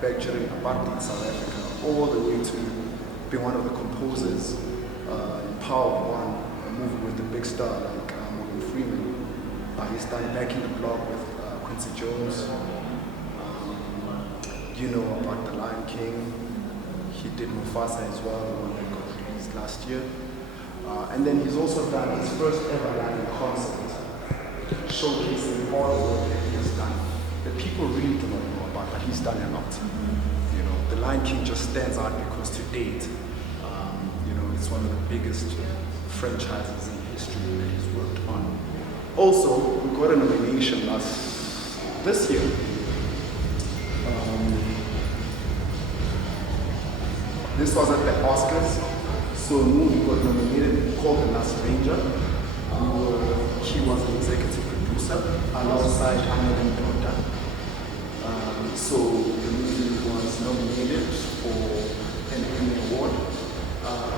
back during apartheid South Africa, all the way to being one of the composers in Power of One, a movie with the big star like Morgan Freeman. He's done Back in the Block with Quincy Jones. You know about The Lion King. He did Mufasa as well, the one that got released last year. And then he's also done his first ever live concert, showcasing all the work that he has done that people really do not know about, but he's done a lot. You know, The Lion King just stands out because to date, you know, it's one of the biggest franchises in history that he's worked on. Also, we got a nomination this year. This was at the Oscars. So a movie got nominated called The Last Ranger. He was the executive producer alongside Anna Daughter. So the movie was nominated for an Emmy Award,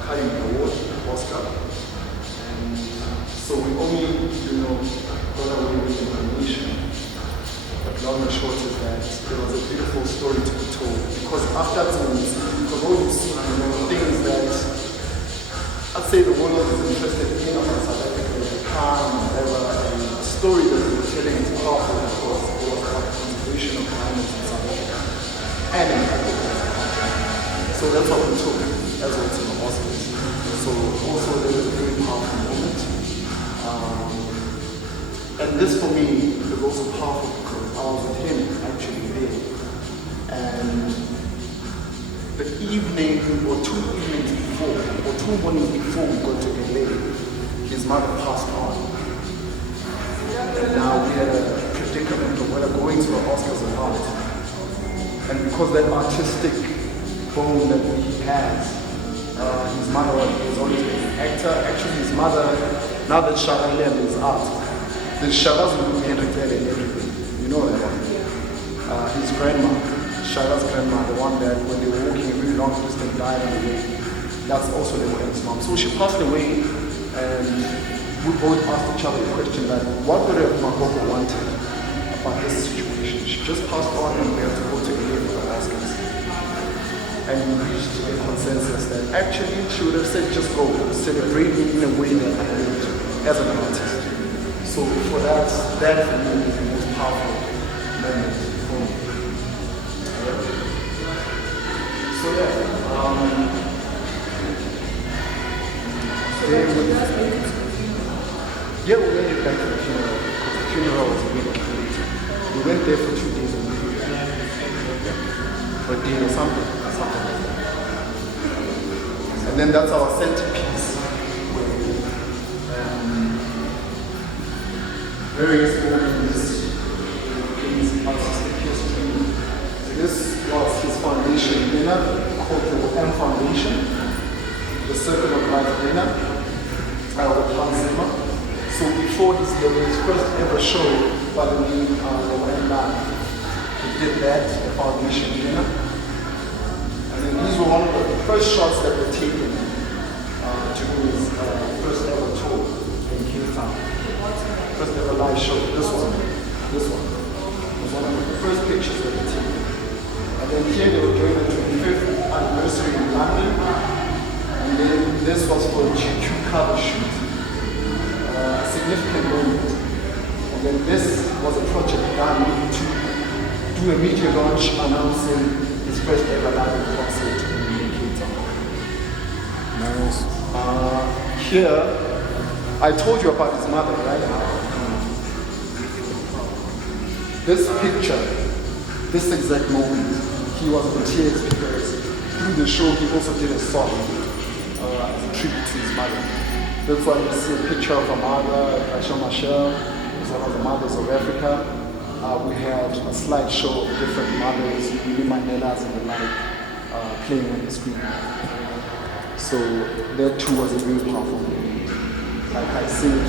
Academy Award, Oscar. And so we only, you know, got away with the nomination. But long and short is that there was a beautiful story to be told. Because after that, because all you see, you know, things that I'd say the world is interested in about South Africa, Japan, whatever, and the story that we were telling is powerful because it was about the conservation of animals in South Africa and in Africa. So that's what we took as well to the Oscars. So also there was a very powerful moment. And this for me was also powerful because I was with him actually there. And the evening or 2 evenings before, or 2 mornings before we got to LA, his mother passed on. And now we had a predicament of whether going to the Oscars or not. And because that artistic bone that he has, his mother has always been an actor. Actually, his mother, now that Shara Lem is out, the Shara's will be everything. You know that one. His grandma. Shara's grandma, the one that when they were walking a really long distance died on the way. That's also Lebo M's mom. So she passed away, and we both asked each other the question that what would have Makoko wanted about this situation? She just passed on and we have to go to LA for the Oscars. And we reached a consensus that actually she would have said just go, celebrate me in a way that I would as an artist. So for that for me is the most powerful moment for me. So yeah, we made it back to the funeral. The funeral was a week later. We went there for 2 days and for a day or something like that. And then that's our centerpiece, where various moments in his artistic history. This was his foundation dinner called the Lebo M Foundation, the Circle of Life dinner with Hans Zimmer. So before his first ever show by the name Lebo M Live, he did that, the foundation dinner. And then these were one of the first shots that were taken during his first ever tour in Cape Town. First ever live show, this one was one of the first pictures that were taken. And then here they were doing the 25th anniversary in London. And then this was for a GQ cover shoot. A significant moment. And then this was a project done to do a media launch announcing his first ever live concert in Cape Town. Nice. Here, I told you about his mother, right? This picture, this exact moment, he was in tears because through the show he also did a song as a tribute to his mother. That's why you see a picture of her mother, Aisha Michelle, who's one of the mothers of Africa. We had a slideshow of different mothers, Winnie Mandela's and the like, playing on the screen. So that too was a very powerful moment. Like I said,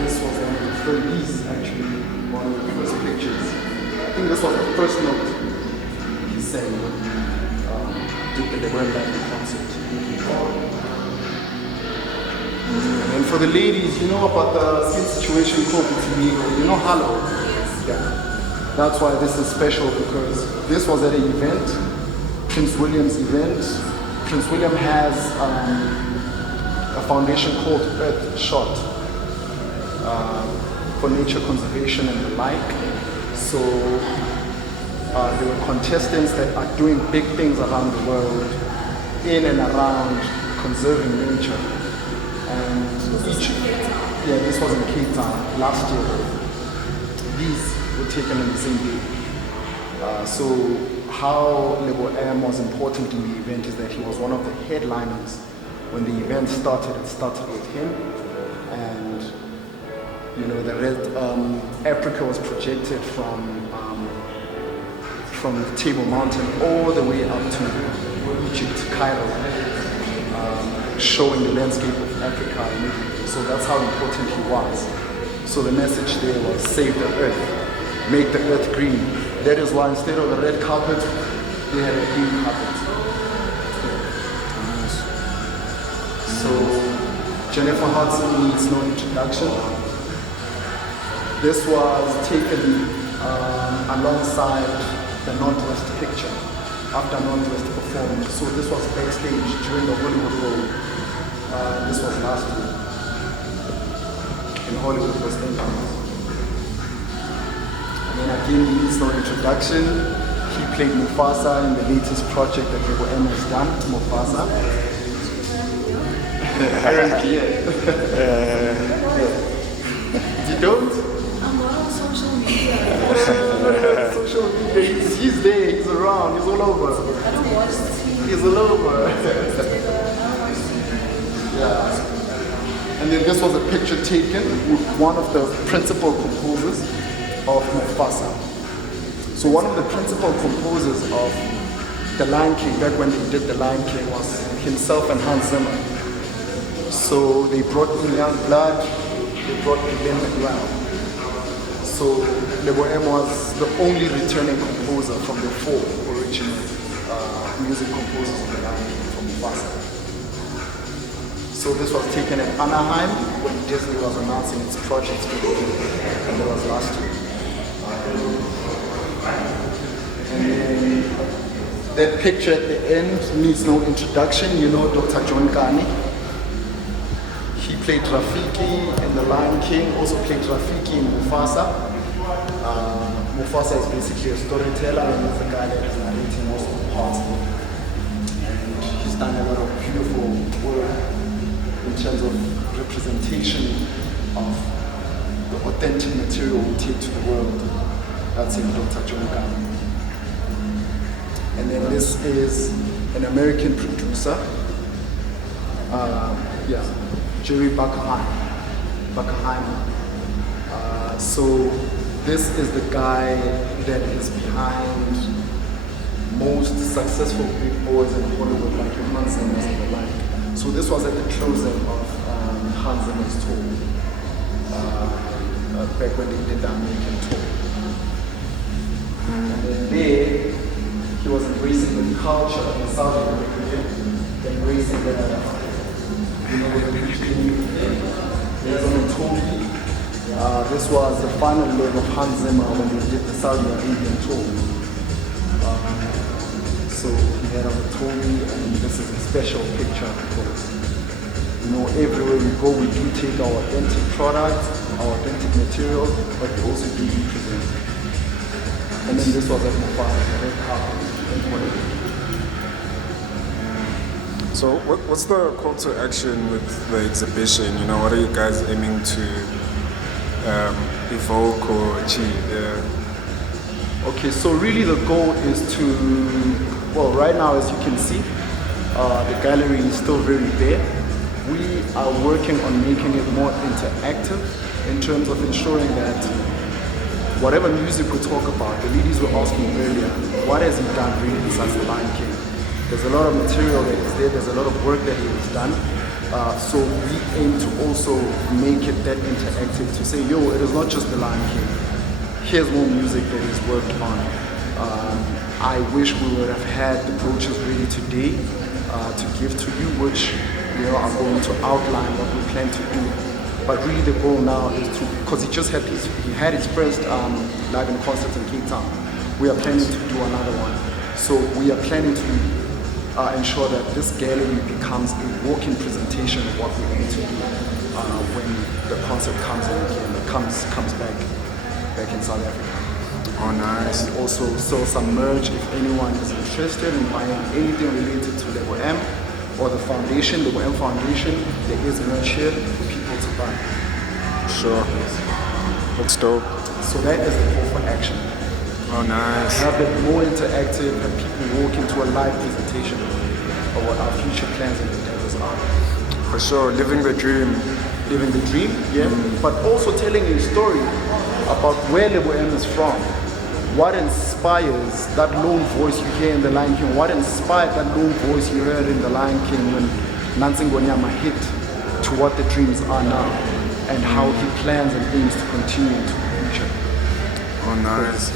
this was one of the first, these actually one of the first pictures. I think this was the first note he sang, did the Lebo M Live concert. And for the ladies, you know about the skin situation called vitiligo, you know halo? Yeah. That's why this is special, because this was at an event, Prince William's event. Prince William has a foundation called Earth Shot for nature conservation and the like. So there were contestants that are doing big things around the world in and around conserving nature. And this was in Cape Town last year. These were taken in the same day. So how Lebo M was important in the event is that he was one of the headliners. When the event started, it started with him. And you know, the red Africa was projected from the Table Mountain all the way up to Egypt, Cairo, showing the landscape of Africa and everything. So that's how important he was. So the message there was save the earth, make the earth green. That is why instead of a red carpet, they had a green carpet. So Jennifer Hudson needs no introduction. This was taken alongside the Northwest picture after Northwest performed. So this was backstage during the Hollywood Bowl. This was last year in Hollywood, West Indies. And then again, he needs no introduction. He played Mufasa in the latest project that Lebo M has done, Mufasa. You don't? I'm not on social media. Social media, he's there, he's around, he's all over. I don't watch the TV. He's all over. I don't watch TV. Yeah. And then this was a picture taken with one of the principal composers of Mufasa. So one of the principal composers of The Lion King, back when they did The Lion King, was himself and Hans Zimmer. So they brought in Young Blood, they brought in Lin-Manuel. So Lebo M was the only returning composer from the four original music composers of The Lion King from Mufasa. So this was taken at Anaheim when Disney was announcing its project, and that was last year. And then that picture at the end needs no introduction. You know Dr. John Kani. He played Rafiki in The Lion King, also played Rafiki in Mufasa. Mufasa is basically a storyteller, and he's the guy that is narrating most of the parts. And he's done a lot of beautiful work in terms of representation of the authentic material we take to the world. That's in Dr. John Kani. And then this is an American producer, Jerry Buckheimer. So this is the guy that is behind most successful big boys in Hollywood, like your Hans Zimmer's and the like. So this was at the closing of Hans Zimmer's tour, back when they did the American tour. And then there, he was embracing the culture in Saudi Arabia, embracing the, there's on the Toby. This was the final leg of Hans Zimmer when they did the Saudi Arabian tour. So he had on the Toby, and this is a special picture because, everywhere we go, we do take our authentic products, our authentic material, but we also do represent. And then this was at Mufasa, the red carpet. So what's the call to action with the exhibition? What are you guys aiming to evoke or achieve? Okay, so really the goal is to, right now as you can see, the gallery is still very bare. We are working on making it more interactive in terms of ensuring that whatever music we talk about, the ladies were asking earlier, what has he done really besides The Lion King? There's a lot of material that is there, there's a lot of work that he has done. So we aim to also make it that interactive to say, it is not just The Lion King. Here's more music that is worked on. I wish we would have had the brochures ready today to give to you, which are going to outline what we plan to do But really the goal now is to, because he had his first live in concert in Cape Town. We are planning to do another one. So we are planning to ensure that this gallery becomes a walk-in presentation of what we're going to do when the concert comes in again, comes back in South Africa. Oh, nice. And also sell some merch if anyone is interested in buying anything related to Lebo M or the foundation, Lebo M Foundation. There is merch here for people to buy. Sure. That's dope. So that is the call for action. Oh, nice. Have it more interactive and people walk into a live presentation of what our future plans and endeavors are. For sure, living the dream. Living the dream, yeah. But also telling a story about where Lebo M is from. What inspires that lone voice you hear in The Lion King? What inspired that lone voice you heard in The Lion King when Nansi Ngonyama hit to what the dreams are now and how he plans and aims to continue into the future? Oh, nice.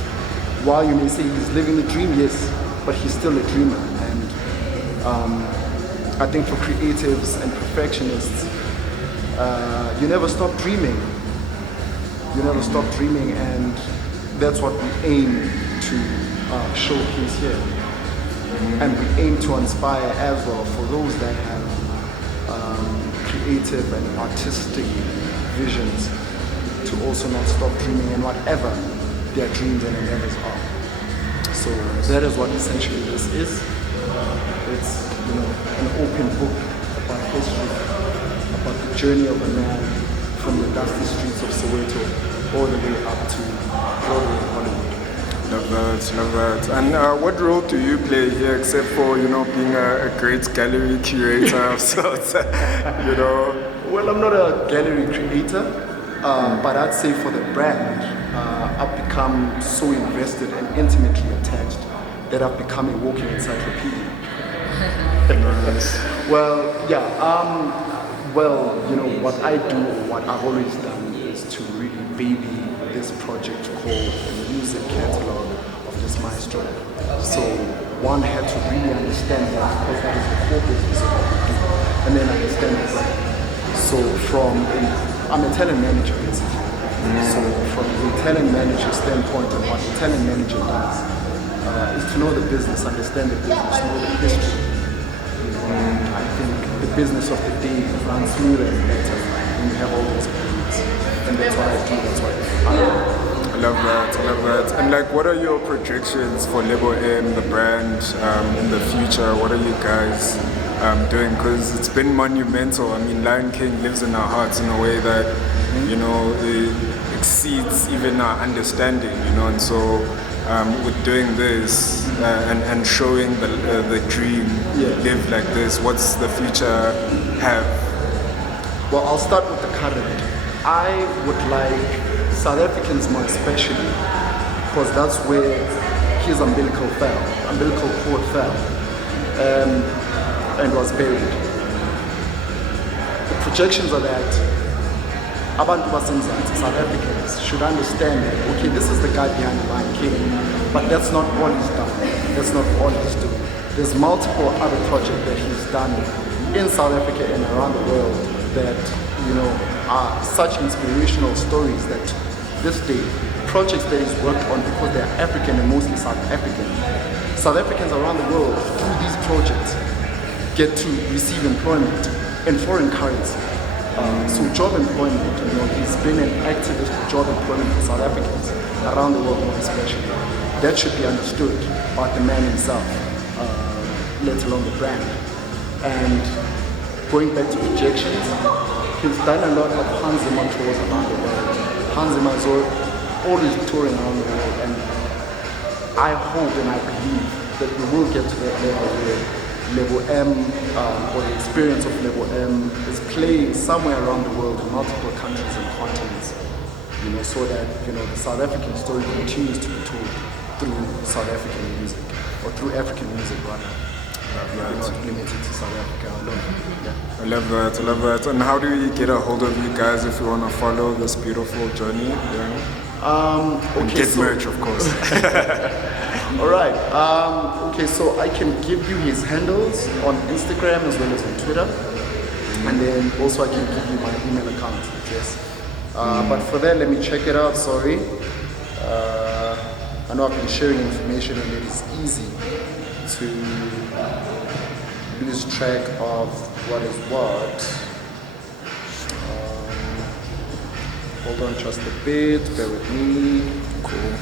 While you may say he's living the dream, yes, but he's still a dreamer. And I think for creatives and perfectionists, you never stop dreaming. You never stop dreaming, and that's what we aim to showcase here. And we aim to inspire as well for those that have creative and artistic visions to also not stop dreaming in whatever their dreams and endeavors are. So that is what essentially this is. It's an open book about history, about the journey of a man from the dusty streets of Soweto all the way up to Broadway in Hollywood. Love that. And what role do you play here, except for being a great gallery curator of sorts? Well, I'm not a gallery creator, but I'd say for the brand, I've become so invested and intimately attached that I've become a walking encyclopedia. Nice. Well, what I do, what I've always done is to really baby this project called the music catalog of this maestro. So one had to really understand that, because that is the core business of what we do, and then understand the brand. So I'm a talent manager basically. So from the talent manager standpoint and what the talent manager does is to know the business, understand the business, know the history. And I think the business of the day runs smoother and better when you have all those elements. And that's what I do, that's what I do. I love that. And what are your projections for Lebo M, the brand, in the future? What are you guys doing? Because it's been monumental. I mean, Lion King lives in our hearts in a way that, it exceeds even our understanding, and so with doing this and showing the dream live like this, what's the future have? Well, I'll start with the current. I would like South Africans more especially, because that's where his umbilical cord fell, and was buried. The projections are that abantu basemzansi, South Africans, should understand that, okay, this is the guy behind the Lion King, but that's not all he's done. That's not all he's doing. There's multiple other projects that he's done in South Africa and around the world that, are such inspirational stories that this day, projects that he's worked on because they're African and mostly South African. South Africans around the world, through these projects, get to receive employment in foreign currency. So job employment, he's been an activist for job employment for South Africans around the world more especially. That should be understood by the man himself, let alone the brand. And going back to projections, he's done a lot of Hanzima tours around the world. Hanzima is always touring around the world, and I hope and I believe that we will get to that level where Lebo M, or the experience of Lebo M, is playing somewhere around the world in multiple countries and continents, so that the South African story continues to be told through South African music, or through African music rather. Not limited to South Africa alone. Yeah. I love that. And how do we get a hold of you guys if you want to follow this beautiful journey? Get merch, of course. All right. Okay, so I can give you his handles on Instagram as well as on Twitter. And then also I can give you my email account, yes. But for that, let me check it out, sorry. I know I've been sharing information and it is easy to lose track of what is what. Hold on just a bit, bear with me. Cool.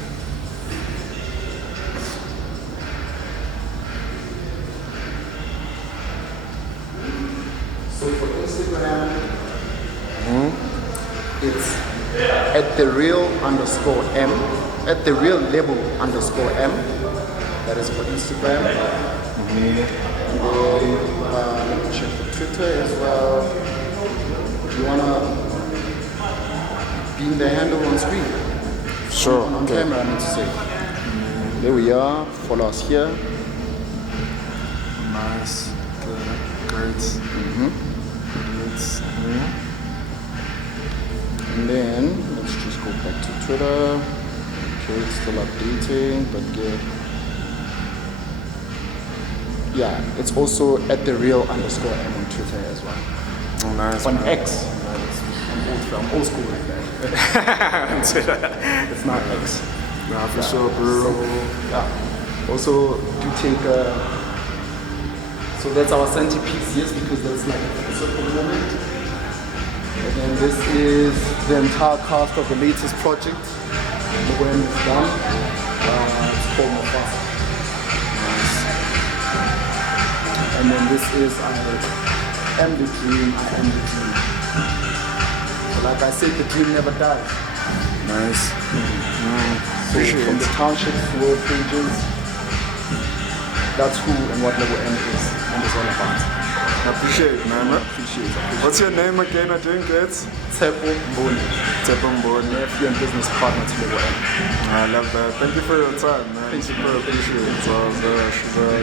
So for Instagram, it's at the real underscore M, at the real Lebo underscore M. That is for Instagram. And then let me check for Twitter as well. Do you wanna be in the handle on screen? Sure. On camera, I need to say. There we are. Follow us here. Nice. Okay. Great. And then let's just go back to Twitter. Okay, it's still updating, but good. Yeah, it's also at the real underscore M on Twitter as well. Oh, nice. On man. X. I'm old school like that. It's not X. Nah, for sure, bro. So, yeah. Also, do take so that's our centerpiece, yes, because that's like a simple moment. And then this is the entire cast of the latest project. The when it's done. It's called Mufasa. And then this is I am the dream, I am the dream. So like I said, the dream never dies. Nice. So Appreciate from it. the townships, world pages, that's who and what Lebo M is and is all about. I appreciate it, man. Appreciate it. What's your name again? I didn't get. Tepo Mboni, Tepamboni. nephew and business partner to Lebo M. I love that. Thank you for your time, man. Thank you, Super appreciate it. So,